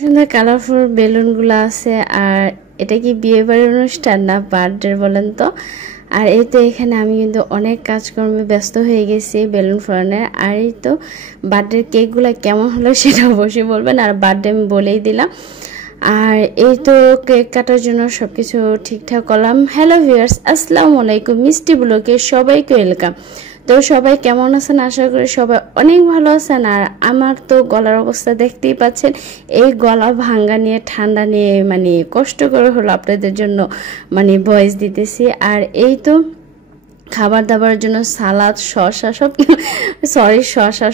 সুন্দর কালারফুল বেলুনগুলো আছে। আর এটা কি বিয়ে বাড়ির অনুষ্ঠান না বার্থডে বলেন তো। আর এই তো এখানে আমি কিন্তু অনেক কাজকর্মে ব্যস্ত হয়ে গেছি বেলুন ফোড়ানোর। আর এই তো বার্থডের কেকগুলো কেমন হলো সেটা অবশ্যই বলবেন। আর বার্থডে আমি বলেই দিলাম। আর এই তো কেক কাটার জন্য সবকিছু ঠিকঠাক করলাম। হ্যালো ভিউয়ার্স, আসসালামু আলাইকুম। মিষ্টি ব্লগে সবাইকে ওয়েলকাম। তো সবাই কেমন আছেন? আশা করি সবাই অনেক ভালো আছেন। আর আমার তো গলার অবস্থা দেখতেই পাচ্ছেন। এই গলা ভাঙ্গা নিয়ে ঠান্ডা নিয়ে কষ্ট করে হলো আপনাদের জন্য ভয়েস দিতেছি। আর এই তো খাবার দাবারের জন্য সালাদ শসা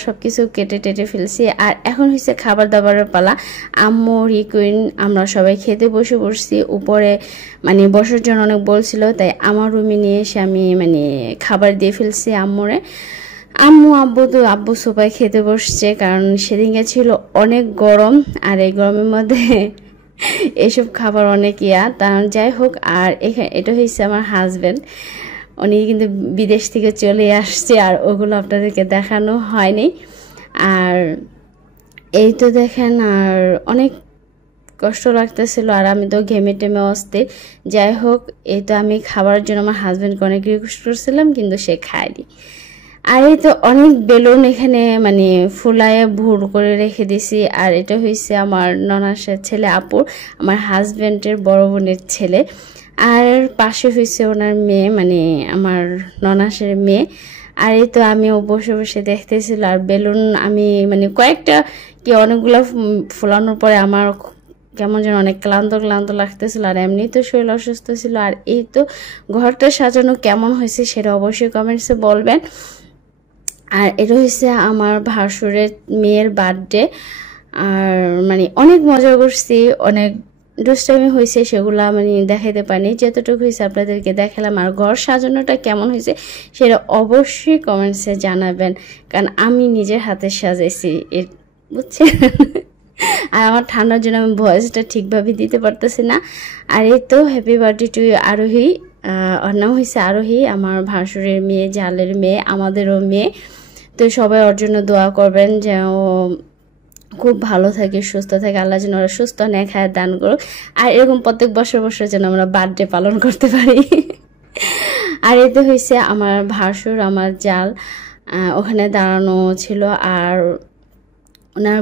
সব কিছু কেটে টেটে ফেলছি। আর এখন হচ্ছে খাবার দাবারের পালা। আম্মু রিকুইন আমরা সবাই খেতে বসে পড়ছি। উপরে বসার জন্য অনেক বলছিল, তাই আমার রুমে নিয়ে এসে আমি খাবার দিয়ে ফেলছি আম্মুরে। আব্বু সবাই খেতে বসছে, কারণ সেদিনকে ছিল অনেক গরম। আর এই গরমের মধ্যে এসব খাবার অনেক যাই হোক। আর এটা হচ্ছে আমার হাজব্যান্ড, উনি কিন্তু বিদেশ থেকে চলে আসছে। আর ওগুলো আপনাদেরকে দেখানো হয়নি। আর এই তো দেখেন, আর অনেক কষ্ট লাগতেছিল। আর আমি তো ঘেমে টেমে অস্থির। যাই হোক, এই তো আমি খাবারের জন্য আমার হাজব্যান্ডকে অনেক রিকোয়েস্ট করছিলাম, কিন্তু সে খায়নি। আর এই তো অনেক বেলুন এখানে ফুলায়ে ভুর করে রেখে দিছি। আর এটা হয়েছে আমার ননাসের ছেলে আপুর, আমার হাজব্যান্ডের বড় বোনের ছেলে। আর পাশে হয়েছে ওনার মেয়ে, আমার ননাসের মেয়ে। আর এই তো আমিও বসে বসে দেখতেছিল। আর বেলুন আমি কয়েকটা অনেকগুলো ফুলানোর পরে আমার কেমন যেন অনেক ক্লান্ত ক্লান্ত লাগতেছিল। আর এমনি তো শরীর অসুস্থ ছিল। আর এই তো ঘরটা সাজানো কেমন হয়েছে সেটা অবশ্যই কমেন্টসে বলবেন। আর এটা হচ্ছে আমার ভাসুরের মেয়ের বার্থডে। আর অনেক মজা করছি, অনেক দুষ্টামি হয়েছে, সেগুলা দেখাতে পারিনি। যতটুকু হয়েছে আপনাদেরকে দেখালাম। আর ঘর সাজানোটা কেমন হয়েছে সেটা অবশ্যই কমেন্টসে জানাবেন, কারণ আমি নিজের হাতে সাজাইছি, বুঝছেন। আর আমার ঠান্ডার জন্য আমি ভয়েসটা ঠিকভাবে দিতে পারতেছি না। আর এই তো হ্যাপি বার্থডে টু আরোহী। ওর নাম হয়েছে আরোহী, আমার ভাসুরের মেয়ে, জালের মেয়ে, আমাদেরও মেয়ে। তো সবাই ওর জন্য দোয়া করবেন যে ও খুব ভালো থাকে, সুস্থ থাকে। আল্লাহ যেন ওরা সুস্থ নেখায় দান করুক। আর এরকম প্রত্যেক বছর বছর যেন আমরা বার্থডে পালন করতে পারি। আর এতে হয়েছে আমার ভাসুর, আমার জাল ওখানে দাঁড়ানো ছিল। আর ওনার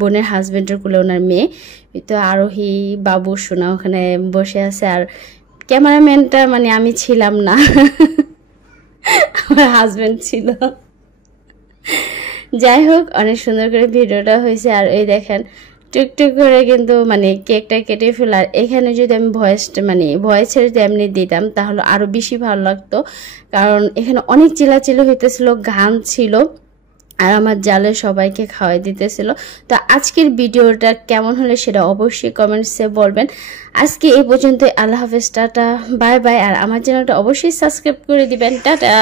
বোনের হাজবেন্ডের কোলে ওনার মেয়ে। তো আরোহী বাবু সোনা ওখানে বসে আছে। আর ক্যামেরাম্যানটা আমি ছিলাম না, আমার হাজবেন্ড ছিল। যাই হোক, অনেক সুন্দর করে ভিডিওটা হয়েছে। আর এই দেখেন টুকটুক করে কিন্তু কেকটা কেটে ফেল। আর এখানে যদি আমি ভয়েস ছেড়ে এমনি দিতাম তাহলে আরো বেশি ভালো লাগতো, কারণ এখানে অনেক চিল্লাচিল্লি হইতেছিল, গান ছিল। আর আমার জালে সবাইকে খাওয়াই দিতেছিল। তো আজকের ভিডিওটা কেমন হলে সেটা অবশ্যই কমেন্টসে বলবেন। আজকে এই পর্যন্ত। আল্লাহ হাফেজ, টাটা, বাই বাই। আর আমার চ্যানেলটা অবশ্যই সাবস্ক্রাইব করে দিবেন। টাটা।